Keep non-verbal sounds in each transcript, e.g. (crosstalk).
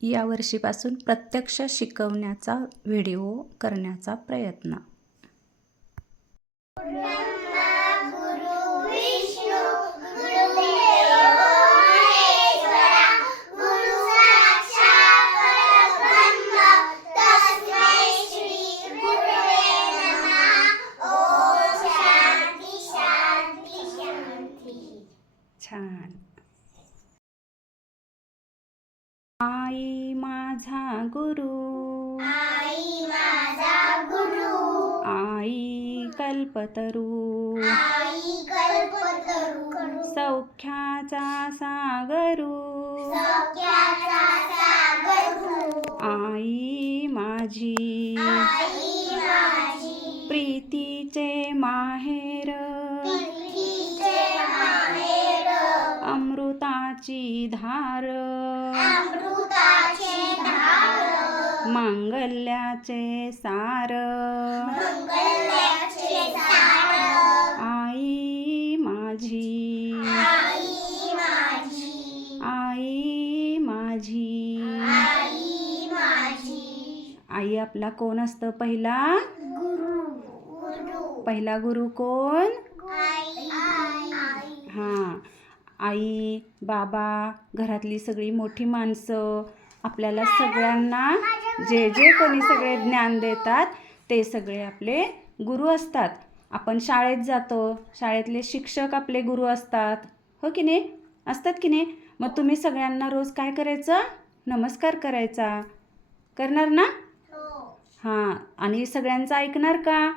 या वर्षीपासून प्रत्यक्ष शिकवण्याचा व्हिडिओ करण्याचा प्रयत्न. आई माझा गुरु. आई माझा गुरु. आई कल्पतरू. आई कल्पतरू. सौख्याचा सागरू. सौख्याचा सागरू. आई माझी. आई माझी. प्रीतीचे माहेर. धार. अमृताचे धार. मांगल्याचे सार. मंगल्याचे सार. आई माझी. आई माझी. आई माझी. आई माझी. आई आपला कोण असतं पहिला? गुरु गुरु. पहिला गुरु कोण? आई आई. हां. आई बाबा घरातली सगळी मोठी माणसं आपल्याला सगळ्यांना जे जे कोणी सगळे ज्ञान देतात ते सगळे आपले गुरु असतात. आपण शाळेत जातो शाळेतले शिक्षक आपले गुरु असतात. हो की नाही? असतात की नाही? मग तुम्ही सगळ्यांना रोज काय करायचं? नमस्कार करायचा. करणार ना? हो. हां. आणि सगळ्यांचं ऐकणार का?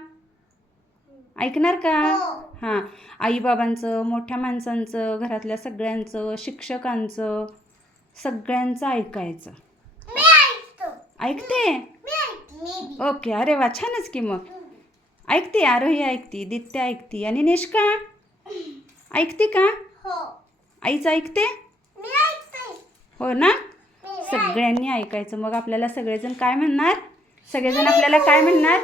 ऐकणार का? हां. आईबाबांचं मोठ्या माणसांचं घरातल्या सगळ्यांचं शिक्षकांचं सगळ्यांचं ऐकायचं. मी ऐकतो. ओके. अरे वा छानच की मग. ऐकते आरोही ऐकते दित्या ऐकते आणि निष्का? (clears throat) ऐकते का? हो. आईचं ऐकते? हो ना? सगळ्यांनी ऐकायचं. मग आपल्याला सगळेजण काय म्हणणार? सगळेजण आपल्याला काय म्हणणार?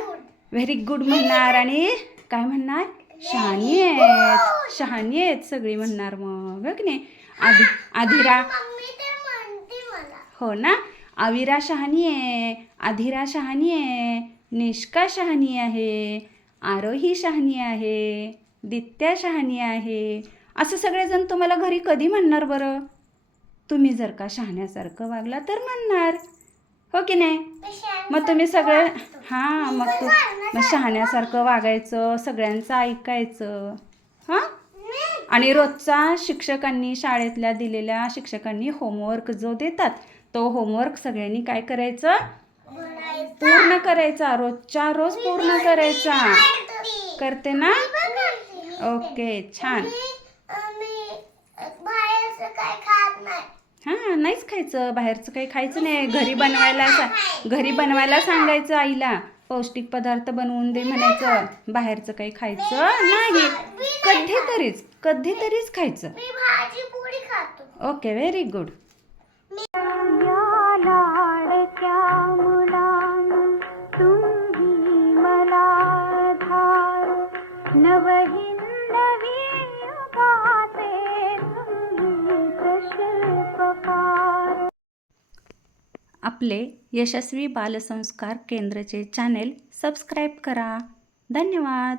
व्हेरी गुड म्हणणार आणि काय म्हणणार? शहाणी आहेत. शहाणी आहेत सगळी म्हणणार मग हो की नाही? आधी आधिरा. मला. हो ना? अविरा शहाणी आहे आधिरा शहाणी आहे निष्का शहाणी आहे आरोही शहाणी आहे दित्या शहाणी आहे. असं सगळेजण तुम्हाला घरी कधी म्हणणार बरं? तुम्ही जर का शहाण्यासारखं वागला तर म्हणणार. हो की नाही? मग तुम्ही सगळे हां मग तू मग शहाण्यासारखं वागायचं सगळ्यांचं ऐकायचं. हां? आणि रोजचा शिक्षकांनी शाळेतल्या दिलेल्या शिक्षकांनी होमवर्क जो देतात तो होमवर्क सगळ्यांनी काय करायचं? पूर्ण करायचा. रोजच्या रोज पूर्ण करायचा. करते ना? ओके छान. हां नाहीच खायचं. बाहेरचं काही खायचं नाही. घरी बनवायला सा घरी बनवायला सांगायचं आईला पौष्टिक पदार्थ बनवून दे म्हणायचं. बाहेरचं काही खायचं नाही. कधीतरीच कधीतरीच खायचं. ओके व्हेरी गुड आपले यशस्वी बालसंस्कार केंद्रचे चॅनेल सबस्क्राईब करा. धन्यवाद.